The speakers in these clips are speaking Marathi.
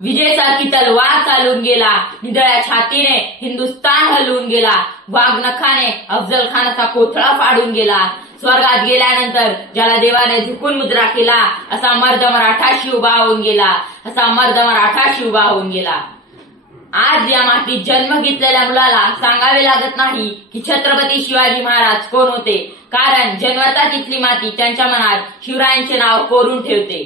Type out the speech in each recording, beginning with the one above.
विजयसारखी तलवार चालून गेला, निधळ्या छातीने हिंदुस्तान हलवून गेला, वाघ नखाने अफजल खानाचा कोथळा फाडून गेला, स्वर्गात गेल्यानंतर ज्याला देवाने झुकून मुद्रा केला असा मर्द मराठा शिवबा होऊन गेला, असा मर्द मराठा शिवबा होऊन गेला। आज या मातीत जन्म घेतलेल्या मुलाला सांगावे लागत नाही की छत्रपती शिवाजी महाराज कोण होते, कारण जन्मता तिथली माती त्यांच्या मनात शिवरायांचे नाव कोरून ठेवते।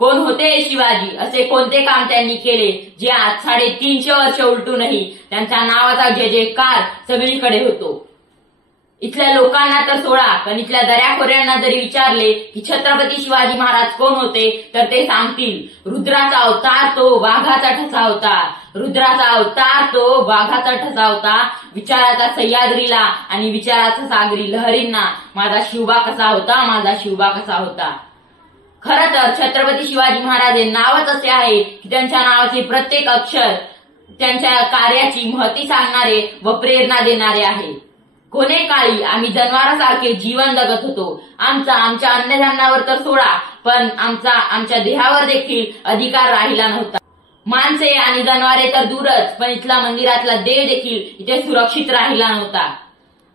कोण होते शिवाजी, असे कोणते काम त्यांनी केले जे आज 350 वर्ष उलटूनही त्यांच्या नावाचा जय जयकार सगळीकडे होतो। इथल्या लोकांना तर सोडा, पण इथल्या दऱ्याखोऱ्यांना जरी विचारले की छत्रपती शिवाजी महाराज कोण होते तर ते सांगतील, रुद्राचा अवतार तो वाघाचा ठसा होता, रुद्राचा अवतार तो वाघाचा ठसा होता, विचाराचा सह्याद्रीला आणि विचाराचा सागरी लहरींना माझा शिवबा कसा होता, माझा शिवबा कसा होता। खरं तर छत्रपती शिवाजी महाराज हे नावच असे आहे की त्यांच्या नावाचे प्रत्येक अक्षर त्यांच्या कार्याची महती सांगणारे व प्रेरणा देणारे आहे। कोणे काळी आम्ही जनावरांसारखे जीवन जगत होतो, आमच्या अन्नधान्यावर तर सोडा, पण आमच्या देहावर देखील अधिकार राहिला नव्हता। माणसे आणि जनावरे तर दूरच, पण इथला मंदिरातला देव देखील इथे सुरक्षित राहिला नव्हता।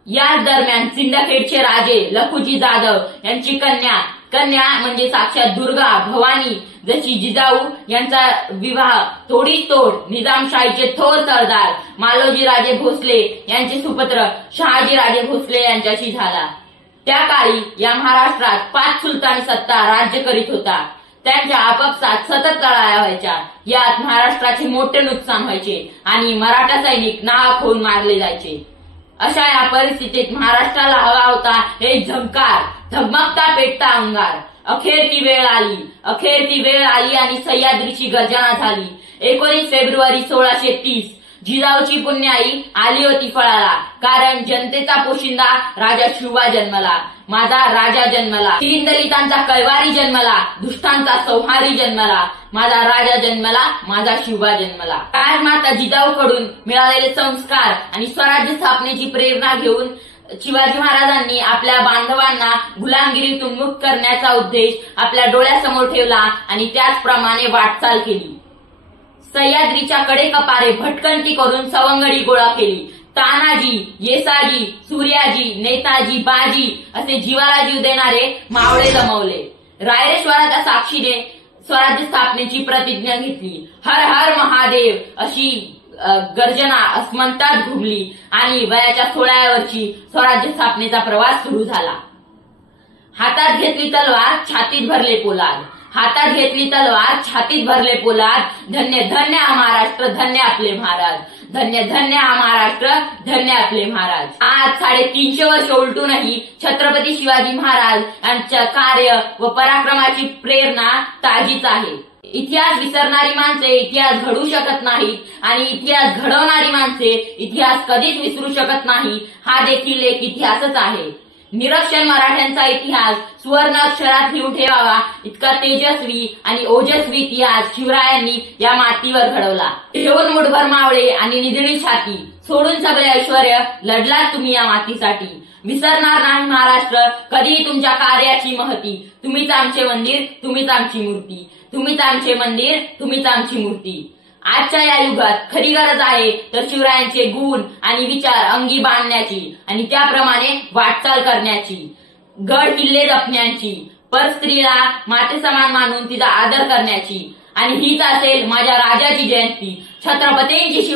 याच दरम्यान सिंदखेडचे राजे लखुजी जाधव यांची कन्या म्हणजे साक्षात दुर्गा भवानी जशी जिजाऊ यांचा विवाह तोडीस तोड निजामशाहीचे थोर सरदार मालोजी राजे भोसले यांचे सुपुत्र शहाजी राजे भोसले यांच्याशी झाला। त्या काळी या महाराष्ट्रात 5 सुलतानी सत्ता राज्य करीत होता। त्यांच्या आपापसात सतत लढाया व्हायच्या, यात महाराष्ट्राचे मोठे नुकसान व्हायचे आणि मराठा सैनिक नाक होऊन मारले जायचे। अशा या परिस्थितीत महाराष्ट्राला हवा होता एक झंकार, धगमगता पेटता अंगार। अखेर ती वेळ आली आणि सह्याद्रीची गर्जना झाली। 19 फेब्रुवारी 1630 जिजाऊची पुण्याई आली होती फळाला, कारण जनतेचा पोशिंदा राजा शिवबा जन्मला, माझा राजा जन्मला, दलितांचा कैवारी जन्मला, दुष्टांचा संहारी जन्मला, माझा राजा जन्मला, माझा शिवबा जन्मला। राजमाता जिजाऊकडून मिळालेले संस्कार आणि स्वराज्य स्थापनेची प्रेरणा घेऊन शिवाजी महाराजांनी आपल्या बांधवांना गुलामगिरीतून मुक्त करण्याचा उद्देश आपल्या डोळ्यासमोर ठेवला आणि त्याचप्रमाणे वाटचाल केली। सह्याद्रीच्या कडेकपारे भटकंती करून सवंगडी गोळा केली। तानाजी, येसाजी, सूर्याजी, नेताजी, बाजी असे जीवाला जीव देणारे मावळे जमवले। रायरेश्वराच्या साक्षीने स्वराज्य स्थापनेची प्रतिज्ञा घेतली। हर हर महादेव अशी गर्जना अस्मंतात घुमली आणि वयाच्या 16व्या वर्षी स्वराज्य स्थापनेचा प्रवास सुरू झाला। हातात घेतली तलवार, छातीत भरले पोलाद, हातात घेतली तलवार, छातीत भरले पोलाद, धन्य धन्य हा महाराष्ट्र, धन्य आपले महाराज, धन्य धन्य हा महाराष्ट्र, धन्य आपले महाराज। आज 350 वर्ष उलटूनही छत्रपती शिवाजी महाराज यांच्या कार्य व पराक्रमाची प्रेरणा ताजीच आहे। इतिहास विसरणारी माणसे इतिहास घडवू शकत नाहीत आणि इतिहास घडवणारी माणसे इतिहास कधीच विसरू शकत नाही, हा देखील एक इतिहासच आहे। निरक्षर मराठ्यांचा इतिहास सुवर्ण अक्षरात लिहून ठेवावा इतका तेजस्वी आणि ओजस्वी इतिहास शिवरायांनी या मातीवर घडवला। ठेवून मुठभर मावळे आणि निधडी छाती, सोडून सगळे ऐश्वर्य लढलात तुम्ही या मातीसाठी। विसरणार नाही महाराष्ट्र कधीही तुमच्या कार्याची महती, तुम्हीच आमचे मंदिर, तुम्हीच आमची मूर्ती, तुम्हीच आमचे मंदिर, तुम्हीच आमची मूर्ती। आजच्या या युगात खरी गरज आहे तर शिवरायांचे गुण आणि विचार अंगी बांधण्याची आणि त्याप्रमाणे वाटचाल करण्याची, गड किल्ले जपण्याची, परस्त्रीला माते समान मानून तिचा आदर करण्याची, आणि हीच असेल माझ्या राजाची जयंती, छत्रपतींची शिव